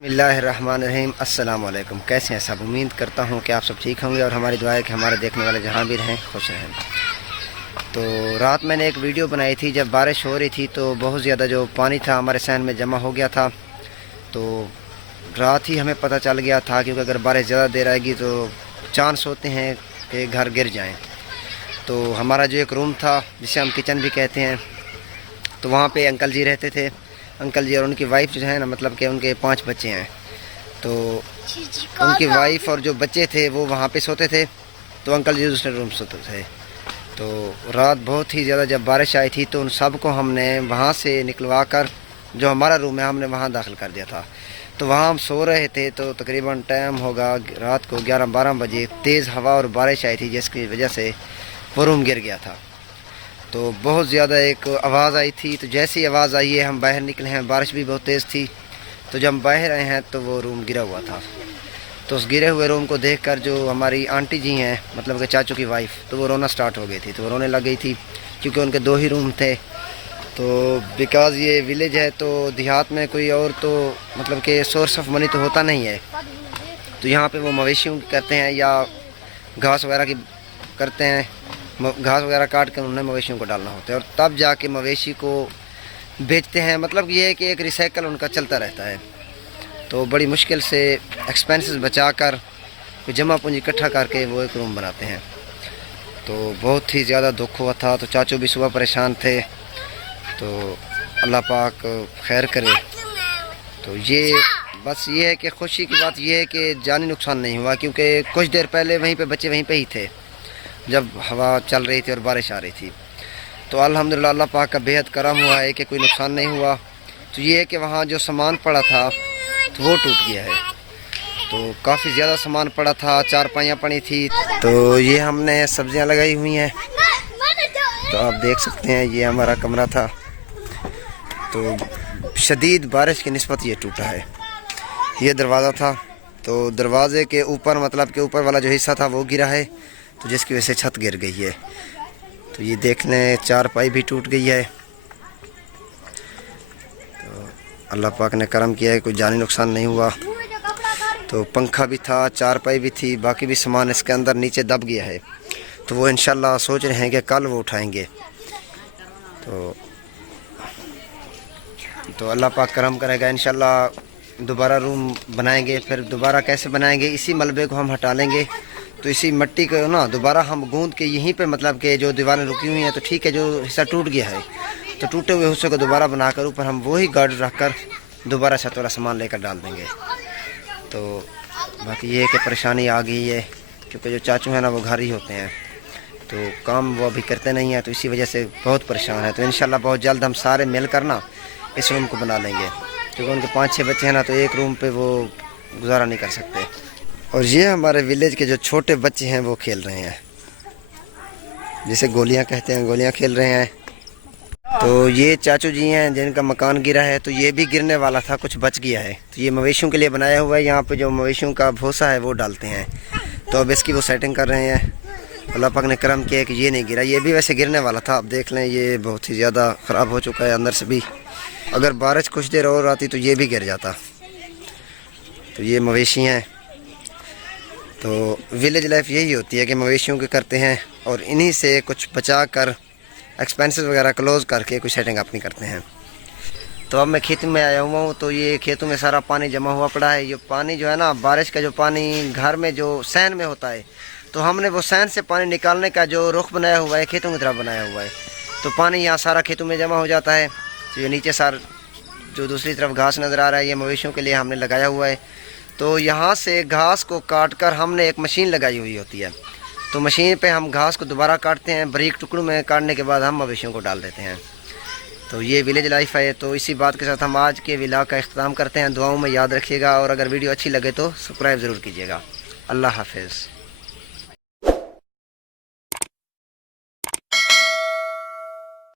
बिस्मिल्लाहिर्रहमानिर्रहीम। अस्सलाम वालेकुम। कैसे हैं सब? उम्मीद करता हूँ कि आप सब ठीक होंगे और हमारी दुआ है कि हमारे देखने वाले जहाँ भी रहें खुश रहें। तो रात मैंने एक वीडियो बनाई थी, जब बारिश हो रही थी तो बहुत ज़्यादा जो पानी था हमारे सहन में जमा हो गया था। तो रात ही हमें पता चल गया था, क्योंकि अगर बारिश ज़्यादा देर आएगी तो चांस होते हैं कि घर गिर जाएँ। तो हमारा जो एक रूम था, जिसे हम किचन भी कहते हैं, तो वहाँ पे अंकल जी रहते थे। अंकल जी और उनकी वाइफ जो है ना, मतलब कि उनके 5 बच्चे हैं। तो उनकी वाइफ और जो बच्चे थे वो वहाँ पे सोते थे, तो अंकल जी दूसरे रूम सोते थे। तो रात बहुत ही ज़्यादा जब बारिश आई थी तो उन सब को हमने वहाँ से निकलवा कर जो हमारा रूम है हमने वहाँ दाखिल कर दिया था। तो वहाँ हम सो रहे थे, तो तकरीबन टाइम होगा रात को 11-12 बजे। तेज़ हवा और बारिश आई थी, जिसकी वजह से वो रूम गिर गया था। तो बहुत ज़्यादा एक आवाज़ आई थी। तो जैसी आवाज़ आई है हम बाहर निकले हैं, बारिश भी बहुत तेज़ थी। तो जब हम बाहर आए हैं तो वो रूम गिरा हुआ था। तो उस गिरे हुए रूम को देखकर जो हमारी आंटी जी हैं, मतलब कि चाचू की वाइफ, तो वो रोना स्टार्ट हो गई थी। तो वो रोने लग गई थी, क्योंकि उनके 2 ही रूम थे। तो बिकॉज़ ये विलेज है, तो देहात में कोई और तो मतलब कि सोर्स ऑफ मनी तो होता नहीं है। तो यहाँ पे वो मवेशियों की करते हैं या घास वगैरह की करते हैं। घास वगैरह काट कर उन्हें मवेशियों को डालना होता है और तब जाके मवेशी को बेचते हैं। मतलब ये है कि एक रिसाइकल उनका चलता रहता है। तो बड़ी मुश्किल से एक्सपेंसेस बचाकर कोई जमा पूंजी इकट्ठा करके वो एक रूम बनाते हैं। तो बहुत ही ज़्यादा दुख हुआ था। तो चाचू भी सुबह परेशान थे। तो अल्लाह पाक खैर करे। तो ये बस ये है कि खुशी की बात ये है कि जानी नुकसान नहीं हुआ, क्योंकि कुछ देर पहले वहीं पे बच्चे वहीं पे ही थे जब हवा चल रही थी और बारिश आ रही थी। तो अल्हम्दुलिल्लाह अल्लाह पाक का बेहद करम हुआ है कि कोई नुकसान नहीं हुआ। तो ये है कि वहाँ जो सामान पड़ा था तो वो टूट गया है। तो काफ़ी ज़्यादा सामान पड़ा था, चारपाइयाँ पड़ी थी। तो ये हमने सब्जियाँ लगाई हुई हैं, तो आप देख सकते हैं ये हमारा कमरा था। तो शदीद बारिश की निस्बत ये टूटा है। ये दरवाज़ा था, तो दरवाज़े के ऊपर मतलब के ऊपर वाला जो हिस्सा था वो गिरा है, तो जिसकी वजह से छत गिर गई है। तो ये देख लें, चारपाई भी टूट गई है। तो अल्लाह पाक ने करम किया है, कोई जानी नुकसान नहीं हुआ। तो पंखा भी था, चारपाई भी थी, बाकी भी सामान इसके अंदर नीचे दब गया है। तो वो इंशाल्लाह सोच रहे हैं कि कल वो उठाएंगे। तो अल्लाह पाक करम करेगा, इंशाल्लाह दोबारा रूम बनाएंगे। फिर दोबारा कैसे बनाएंगे, इसी मलबे को हम हटा लेंगे। तो इसी मिट्टी को ना दोबारा हम गूंद के यहीं पे, मतलब कि जो दीवारें रुकी हुई हैं तो ठीक है, जो हिस्सा टूट गया है तो टूटे हुए हिस्से को दोबारा बनाकर ऊपर हम वही गार्ड रख कर दोबारा छत वाला सामान लेकर डाल देंगे। तो बाकी ये है कि परेशानी आ गई है, क्योंकि जो चाचू हैं ना वो घर ही होते हैं, तो काम वो अभी करते नहीं हैं, तो इसी वजह से बहुत परेशान है। तो इंशाल्लाह बहुत जल्द हम सारे मिल कर ना इस रूम को बना लेंगे, क्योंकि उनके 5-6 बच्चे हैं ना, तो एक रूम पे वो गुजारा नहीं कर सकते। और ये हमारे विलेज के जो छोटे बच्चे हैं वो खेल रहे हैं, जिसे गोलियां कहते हैं, गोलियां खेल रहे हैं। तो ये चाचू जी हैं जिनका मकान गिरा है, तो ये भी गिरने वाला था, कुछ बच गया है। तो ये मवेशियों के लिए बनाया हुआ है, यहाँ पे जो मवेशियों का भूसा है वो डालते हैं। तो अब इसकी वो सेटिंग कर रहे हैं। अल्लाह पाक ने करम किया कि ये नहीं गिरा। ये भी वैसे गिरने वाला था, आप देख लें ये बहुत ही ज़्यादा ख़राब हो चुका है अंदर से भी। अगर बारिश कुछ देर और आती तो ये भी गिर जाता। तो ये मवेशी हैं। तो विलेज लाइफ यही होती है कि मवेशियों के करते हैं और इन्हीं से कुछ बचा कर एक्सपेंसेस वगैरह क्लोज़ करके कुछ सेटिंग अपनी करते हैं। तो अब मैं खेत में आया हुआ हूँ। तो ये खेतों में सारा पानी जमा हुआ पड़ा है। ये पानी जो है ना, बारिश का जो पानी घर में जो सहन में होता है, तो हमने वो सहन से पानी निकालने का जो रुख बनाया हुआ है, खेतों की तरफ बनाया हुआ है। तो पानी यहाँ सारा खेतों में जमा हो जाता है। तो ये नीचे सार जो दूसरी तरफ घास नज़र आ रहा है, ये मवेशियों के लिए हमने लगाया हुआ है। तो यहाँ से घास को काट कर हमने एक मशीन लगाई हुई होती है। तो मशीन पे हम घास को दोबारा काटते हैं, बारीक टुकड़ों में काटने के बाद हम मवेशियों को डाल देते हैं। तो ये विलेज लाइफ है। तो इसी बात के साथ हम आज के व्लॉग का इख्तिताम करते हैं। दुआओं में याद रखिएगा, और अगर वीडियो अच्छी लगे तो सब्सक्राइब ज़रूर कीजिएगा। अल्लाह हाफिज़।